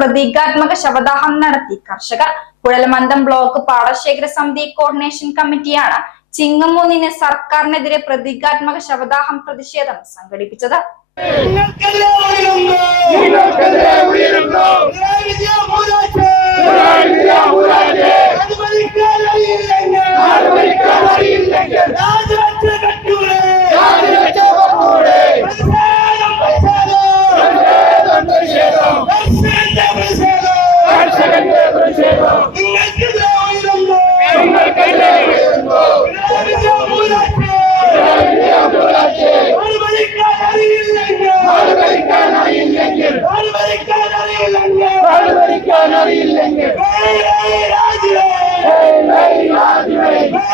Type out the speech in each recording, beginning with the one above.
പ്രതീകാത്മക ശവദാഹം നടത്തി. കർഷകർ കുഴൽമന്ദം ബ്ലോക്ക് പാടശേഖര സമിതി കോർഡിനേഷൻ കമ്മിറ്റിയാണ് ചിങ്ങമൂന്നിന് സർക്കാരിനെതിരെ പ്രതീകാത്മക ശവദാഹം പ്രതിഷേധം സംഘടിപ്പിച്ചത്. നിങ്ങൾക്കെതിരെ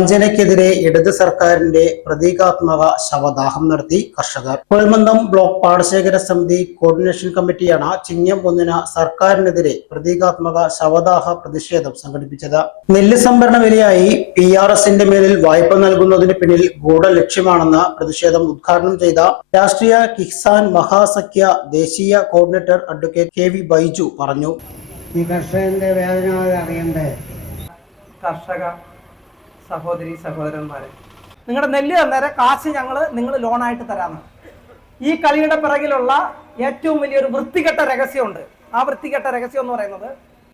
വഞ്ചനയ്ക്കെതിരെ ഇടത് സർക്കാരിന്റെ പ്രതീകാത്മക ശവദാഹം നടത്തി കർഷകർ. കുഴൽമന്ദം ബ്ലോക്ക് പാടശേഖര സമിതി കോർഡിനേഷൻ കമ്മിറ്റിയാണ് ചിങ്ങം ഒന്നിന് സർക്കാരിനെതിരെ പ്രതീകാത്മക ശവദാഹ പ്രതിഷേധം സംഘടിപ്പിച്ചത്. നെല്ല് സംഭരണ വിലയായി പി ആർ എസിന്റെ മേലിൽ വായ്പ നൽകുന്നതിന് പിന്നിൽ ഗൂഢലക്ഷ്യമാണെന്ന് പ്രതിഷേധം ഉദ്ഘാടനം ചെയ്ത രാഷ്ട്രീയ കിസാൻ മഹാസഖ്യ ദേശീയ coordinator advocate K V Baiju പറഞ്ഞു. ഈ കർഷകന്റെ വേദന അറിയണ്ടേ? കർഷക സഹോദരി സഹോദരന്മാരെ. നിങ്ങളുടെ നെല്ല് തന്നേരെ കാശ് ഞങ്ങൾ നിങ്ങൾ ലോണായിട്ട് തരാമെന്ന് ഈ കളിയുടെ പിറകിലുള്ള ഏറ്റവും വലിയൊരു വൃത്തികെട്ട രഹസ്യമുണ്ട്. ആ വൃത്തികെട്ട രഹസ്യം എന്ന് പറയുന്നത്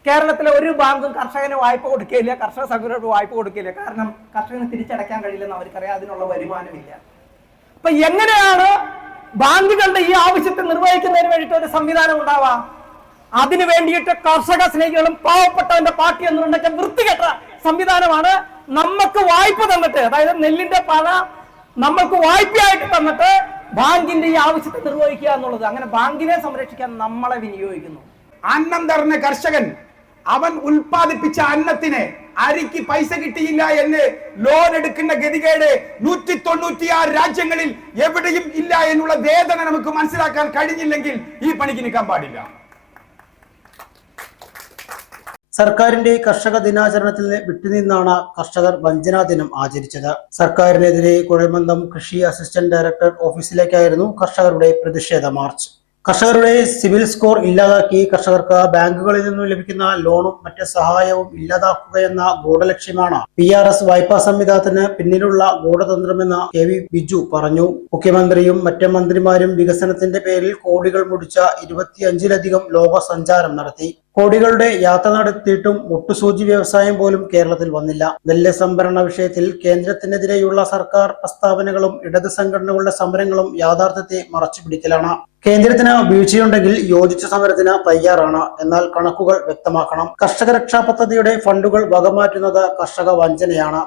കേരളത്തിലെ ഒരു ബാങ്കും കർഷകന് വായ്പ കൊടുക്കുകയില്ല കർഷക സംഘടനക്ക് വായ്പ കൊടുക്കുകയില്ല കാരണം കർഷകന് തിരിച്ചടയ്ക്കാൻ കഴിയില്ലെന്ന് അവർക്കറിയാം അതിനുള്ള വരുമാനമില്ല. അപ്പൊ എങ്ങനെയാണ് ബാങ്കുകളുടെ ഈ ആവശ്യത്തെ നിർവഹിക്കുന്നതിന് വേണ്ടിയിട്ട് ഒരു സംവിധാനം ഉണ്ടാവാം അതിനു വേണ്ടിയിട്ട് കർഷക സ്നേഹികളും പാവപ്പെട്ടവന്റെ പാർട്ടി എന്നുണ്ടെങ്കിൽ വൃത്തികെട്ട സംവിധാനമാണ്. നമുക്ക് വായ്പ തന്നിട്ട് അതായത് നെല്ലിന്റെ പല നമ്മൾക്ക് വായ്പയായിട്ട് തന്നിട്ട് ബാങ്കിന്റെ ഈ ആവശ്യത്തെ നിർവഹിക്കുക എന്നുള്ളത് അങ്ങനെ ബാങ്കിനെ സംരക്ഷിക്കാൻ നമ്മളെ വിനിയോഗിക്കുന്നു. അന്നം തരുന്ന കർഷകൻ അവൻ ഉൽപാദിപ്പിച്ച അന്നത്തിന് അരിക്ക് പൈസ കിട്ടിയില്ല എന്ന് ലോൺ എടുക്കുന്ന ഗതികേട് നൂറ്റി തൊണ്ണൂറ്റിയാറ് രാജ്യങ്ങളിൽ എവിടെയും ഇല്ല എന്നുള്ള വേദന നമുക്ക് മനസ്സിലാക്കാൻ കഴിഞ്ഞില്ലെങ്കിൽ ഈ പണിക്ക് നിൽക്കാൻ പാടില്ല. സർക്കാരിന്റെ കർഷക ദിനാചരണത്തിൽ വിട്ടുനിന്നാണ് കർഷകർ വഞ്ചനാ ദിനം ആചരിച്ചത്. സർക്കാരിനെതിരെ കുഴൽമന്ദം കൃഷി അസിസ്റ്റന്റ് ഡയറക്ടർ ഓഫീസിലേക്കായിരുന്നു കർഷകരുടെ പ്രതിഷേധ മാർച്ച്. കർഷകരുടെ സിവിൽ സ്കോർ ഇല്ലാതാക്കി കർഷകർക്ക് ബാങ്കുകളിൽ നിന്നും ലഭിക്കുന്ന ലോണും മറ്റ് സഹായവും ഇല്ലാതാക്കുകയെന്ന ഗൂഢലക്ഷ്യമാണ് പി ആർ എസ് വായ്പാ സംവിധാനത്തിന് പിന്നിലുള്ള ഗൂഢതന്ത്രമെന്ന് കെ വി ബിജു പറഞ്ഞു. മുഖ്യമന്ത്രിയും മറ്റ് മന്ത്രിമാരും വികസനത്തിന്റെ പേരിൽ കോടികൾ മുടിച്ച ഇരുപത്തിയഞ്ചിലധികം ലോക സഞ്ചാരം നടത്തി. കോടികളുടെ യാത്ര നടത്തിയിട്ടും മുട്ടുസൂചി വ്യവസായം പോലും കേരളത്തിൽ വന്നില്ല. നെല്ല് സംഭരണ വിഷയത്തിൽ കേന്ദ്രത്തിനെതിരെയുള്ള സർക്കാർ പ്രസ്താവനകളും ഇടത് സംഘടനകളുടെ സമരങ്ങളും യാഥാർത്ഥ്യത്തെ മറച്ചുപിടിക്കലാണ്. കേന്ദ്രത്തിന് വീഴ്ചയുണ്ടെങ്കിൽ യോജിച്ച സമരത്തിന് തയ്യാറാണ്. എന്നാൽ കണക്കുകൾ വ്യക്തമാക്കണം. കർഷക രക്ഷാ പദ്ധതിയുടെ ഫണ്ടുകൾ വകമാറ്റുന്നത് കർഷക വഞ്ചനയാണ്.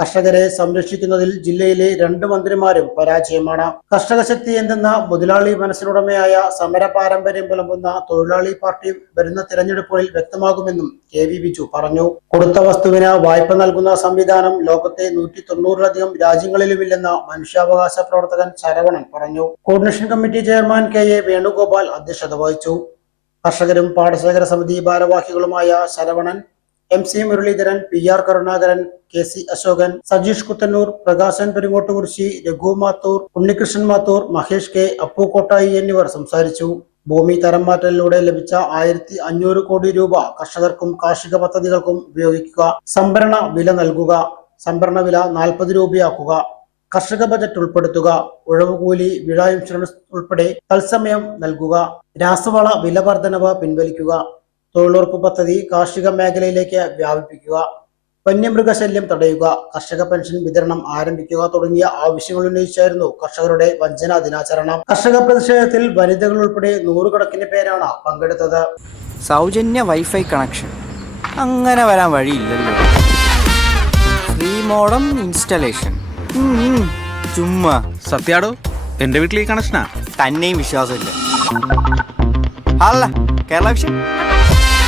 കർഷകരെ സംരക്ഷിക്കുന്നതിൽ ജില്ലയിലെ രണ്ട് മന്ത്രിമാരും പരാജയമാണ്. കർഷക ശക്തി എന്തെന്ന മുതലാളി മനസ്സിലുടമയായ സമര പാരമ്പര്യം പുലമ്പുന്ന തൊഴിലാളി പാർട്ടി വരുന്ന തിരഞ്ഞെടുപ്പുകളിൽ വ്യക്തമാകുമെന്നും കെ വി ബിജു പറഞ്ഞു. കൊടുത്ത വസ്തുവിന് വായ്പ നൽകുന്ന സംവിധാനം ലോകത്തെ നൂറ്റി തൊണ്ണൂറിലധികം രാജ്യങ്ങളിലുമില്ലെന്ന മനുഷ്യാവകാശ പ്രവർത്തകൻ ശരവണൻ പറഞ്ഞു. Coordination committee chairman K A Venugopal അധ്യക്ഷത വഹിച്ചു. കർഷകരും പാടശേഖര സമിതി ഭാരവാഹികളുമായ Saravanan M C Muraleedharan P R Karunakaran K C Ashokan Sajeesh Kuthannur Prakashan Perungottukurissi Raghu Mathur Unnikrishnan Mathur Mahesh K Appu Kottayi എന്നിവർ സംസാരിച്ചു. ഭൂമി തരം മാറ്റലിലൂടെ ലഭിച്ച ആയിരത്തി അഞ്ഞൂറ് കോടി രൂപ കർഷകർക്കും കാർഷിക പദ്ധതികൾക്കും ഉപയോഗിക്കുക. സംഭരണ വില നൽകുക. സംഭരണ വില നാൽപ്പത് രൂപയാക്കുക. കർഷക ബജറ്റ് ഉൾപ്പെടുത്തുക. ഉഴവുകൂലി വിഴ ഇൻഷുറൻസ് ഉൾപ്പെടെ തത്സമയം നൽകുക. രാസവള വില വർധനവ് പിൻവലിക്കുക. തൊഴിലുറപ്പ് പദ്ധതി കാർഷിക മേഖലയിലേക്ക് വ്യാപിപ്പിക്കുക. വന്യമൃഗശല്യം തടയുക. കർഷക പെൻഷൻ വിതരണം ആരംഭിക്കുക തുടങ്ങിയ ആവശ്യങ്ങൾ ഉന്നയിച്ചായിരുന്നു കർഷകരുടെ വഞ്ചനാ ദിനാചരണം. കർഷക പ്രതിഷേധത്തിൽ വനിതകൾ ഉൾപ്പെടെ നൂറുകണക്കിന് പേരാണ് പങ്കെടുത്തത്. സൗജന്യ വൈഫൈ കണക്ഷൻ. അങ്ങനെ വരാൻ വഴിയില്ലല്ലോ. Free modem installation. ചുമ്മാ. സത്യാടോ എന്റെ വീട്ടിൽ ഈ കണക്ഷനാ? തന്നെയും വിശ്വാസമില്ല. അല്ല കേരള വിഷൻ.